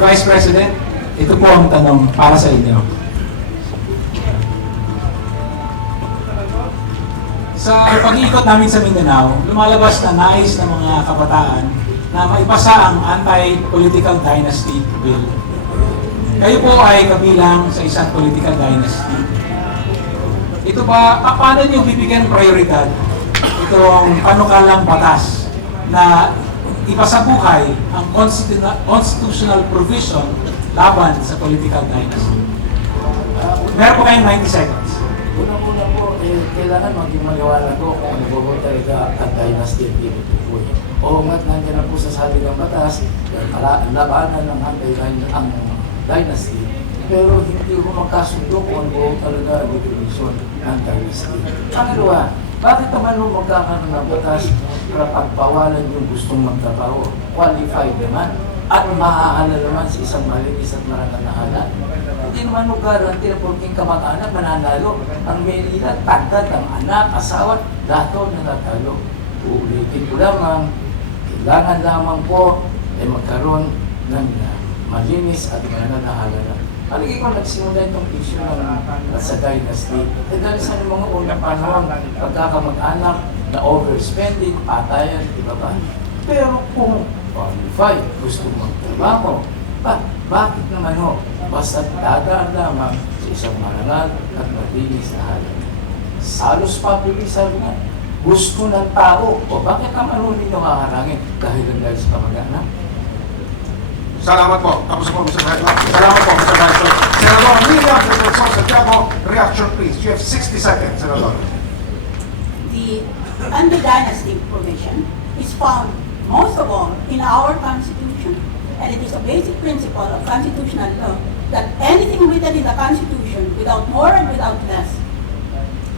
Mr. Vice President, ito po ang tanong para sa inyo. Sa pag-iikot namin sa Mindanao, lumalabas na nais ng mga kabataan na maipasa ang anti-political dynasty bill. Kayo po ay kabilang sa isang political dynasty. Ito ba, paano niyo bibigyan prioridad itong panukalang batas na ipasabuhay ang constitutional provision laban sa political dynasty? Meron po kayong 90 seconds. Unang-una po, kailangan maging maniwala ko kung ano po talaga ang dynasty activity po. Oo nga't nandiyan na po sa sabi ng batas, labanan ng ang dynasty, pero hindi ko magkasundo kung ano po talaga ang definition ng dynasty. Pangalawa, bakit naman nung magkakaroon ng batas para pagpawalan yung gustong magtrabaho? Qualified naman at maaahala naman sa isang malinis at marananahalan. Hindi naman nung garanti na porking kamag-anak mananalo. Ang Maynila, tagad, ang anak, asawa, lahat na natalo. Uulitin ko lamang, kailangan lamang po ay magkaroon ng malinis at marananahalan. Palagi ko nagsimula itong issue ng sa dynasty. Dahil sa mga unang panahon, pagkakamag-anak na overspending, patayan, di ba ba? Pero kung qualified, gusto magtrabaho, bakit naman ho? Basta dadaan lamang sa isang marangal at malinis na halan. Salos pabilisan nga. Gusto ng tao. O bakit naman ho ninyo kaharangin? Dahil lang sa kamag-anak. Salamat po. Tapos po, Mr. Vice President. Salamat po, Mr. Vice President. Senador Lilia Defensor Santiago, reaction please. You have 60 seconds, Senador. The anti-dynasty provision is found most of all in our Constitution, and it is a basic principle of constitutional law that anything written in the Constitution, without more and without less,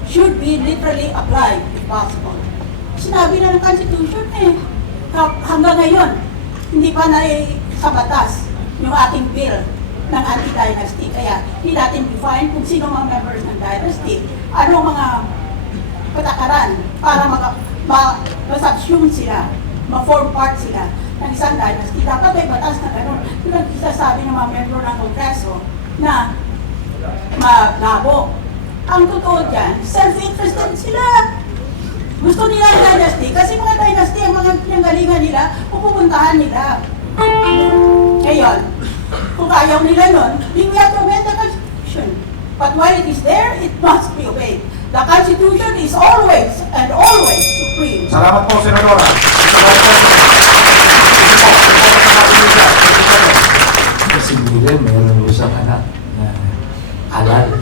should be literally applied if possible. Sinabi na ng Constitution hanggang ngayon, hindi pa na sa batas yung ating bill ng anti-dynasty. Kaya hindi natin define kung sino mga members ng dynasty, ano mga patakaran para ma-subsume sila, ma-form part sila ng isang dynasty. Dapat may batas na gano'n. Yun ang isasabi ng mga member ng Kongreso na malabo. Ang totoo dyan, self-interested sila. Gusto nila ang dynasty kasi mga dynasty, ang mga pinanggalingan nila, pupuntahan nila. Ngayon, kung ayaw nila nun, then we have to amend the Constitution. But while it is there, it must be obeyed. The Constitution is always and always supreme. Salamat po, Senadora. Kasi nila meron isang anak na halal.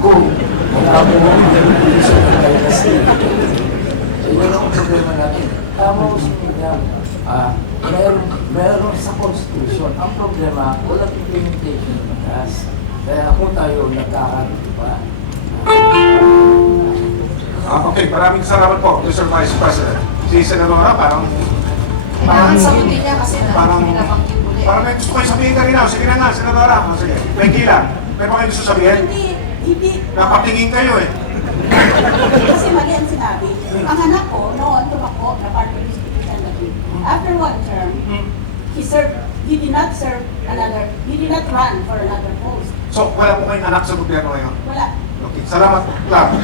Kung wala mo sa dynasty, yun ang problema natin. Tama ko si Miriam. Meron sa Constitution. Ang problema, walang implementation ng batas. Kaya kung tayo nagkakaroon pa. Okay, maraming salamat po, Mr. Vice President. Si Senadora, parang sagutin niya kasi parang nabanggit ulit. may gusto kayo sabihin kanina. Sige na nga, Senadora. Sige, may kila. May mga gusto sabihin? Hindi. Napatingin kayo eh. Kasi mali ang sinabi. Ang anak ko, noon tumakbo na party list representative. After one term, he did not run for another post. So, wala po kayong anak sa gobyerno ngayon? Wala. Okay, salamat po. Claro.